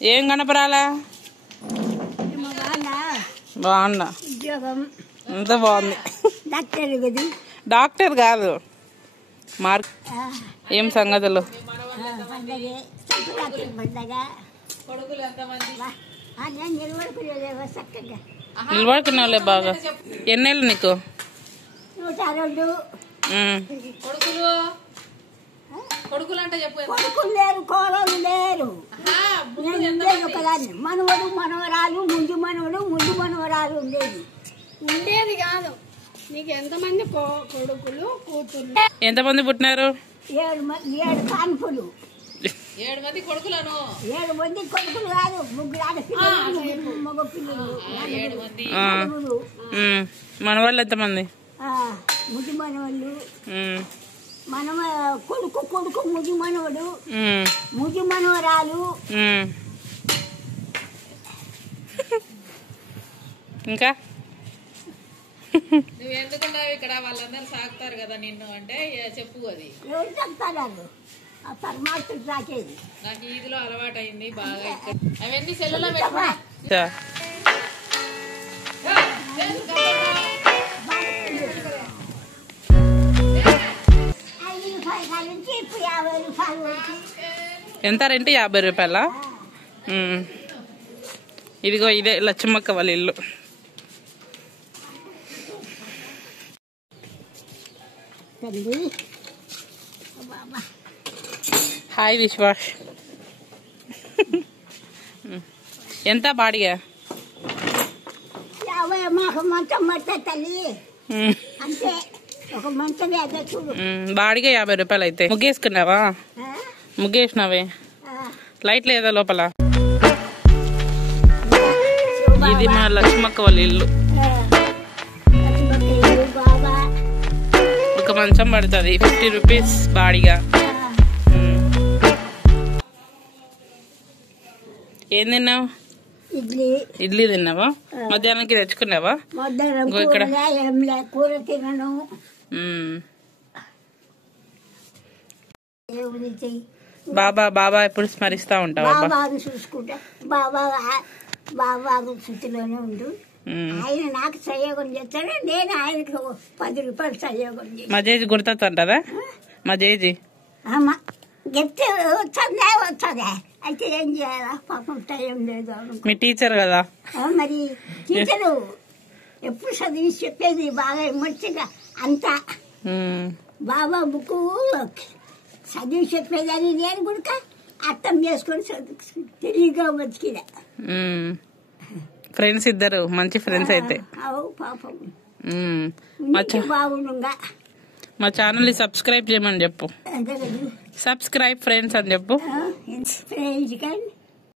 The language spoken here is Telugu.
ఏం కనపరాలా? బాగున్నా. అంత బాగుంది. డాక్టర్ కాదు మార్క్. ఏం సంగతులు? నిలబడుకున్నావులే బాగా. ఎన్నేళ్ళు నీకు? కొడుకులు లేరు, కోడలు లేరు. ఒకదాన్ని మనవడు మనవరాలు, ముందు మనవడు ముందు మనవరాలు ఉండేది కాదు. నీకు ఎంతమంది కొడుకులు కూతురు? ఎంతమంది పుట్టినారు? 7 కాన్పులు. 7 మంది కొడుకులను. 7 మంది కొడుకులు కాదు, 3 ఆడపిల్లలు, మగ పిల్లలు. 7 మంది. మనవాళ్ళు ఎంతమంది? ముద్దు మనవాళ్ళు, కొడుకు ముద్దు మనవడు, ముద్దు మనవరాలు. ఇంకా నువ్వు ఎందుకున్నావు ఇక్కడ? వాళ్ళందరూ సాగుతారు కదా నిన్ను అంటే చెప్పు. అది ఎవరు చెప్తారు? ఆ పరమాత్ముడు సాకేది. నాకు ఈదిలో అలవాటు అయింది బాగా. అవన్నీ సెల్లులో పెట్టుకో. ఎంత రెంట్? 50 రూపాయల. ఇదిగో ఇదే లచ్చమ్మక్క వాళ్ళ ఇల్లు. హాయ్ విశ్వాస్. ఎంత బాడిగా? 50 మాకు మంచం పడితే తల్లి అంతే. ఒక మంచమే అదే చూడు. బాడిగా 50 రూపాయలు అయితే. ముగ్గేసుకున్నావా? ముగ్గేసినావే. లైట్ లేదా లోపల? ఇది మా లక్ష్మక్క వాళ్ళ ఇల్లు. ఒక మంచం పడుతుంది, 50 రూపీస్ బాడిగా. ఏం తిన్నావు? ఇడ్లీ తిన్నావా? మధ్యాహ్నానికి తెచ్చుకున్నావా? ఇక్కడ కూర తినను. బాబా ఎప్పుడు స్మరిస్తా ఉంటావా? బాబాను చూసుకుంటా. బాబా స్థితిలోనే ఉండు. ఆయన నాకు సహయోగం చేస్తాడు, నేను ఆయనకు 10 రూపాయలు సహయోగం చేస్తాను. మా జేజీ గుర్తుంటుందా? మా జేజీ చెప్తే వచ్చదా అయితే ఏం చేయాలా? పాపం టైం లేదు. మీ టీచర్ కదా మరి. టీచరు ఎప్పుడు చదివి చెప్పేది బాగా మంచిగా అంతా. బాబా బుక్ చదివి చెప్పేదని నేను కూడా అర్థం చేసుకొని తెలివిగా బతికిదా. ఫ్రెండ్స్ ఇద్దరు మంచి ఫ్రెండ్స్ అయితే. పాపం బాగుండగా. మా ఛానల్ ని సబ్స్క్రైబ్ చేయమని చెప్పు. సబ్స్క్రైబ్ ఫ్రెండ్స్ అని చెప్పు. ఫ్రెండ్స్ కానీ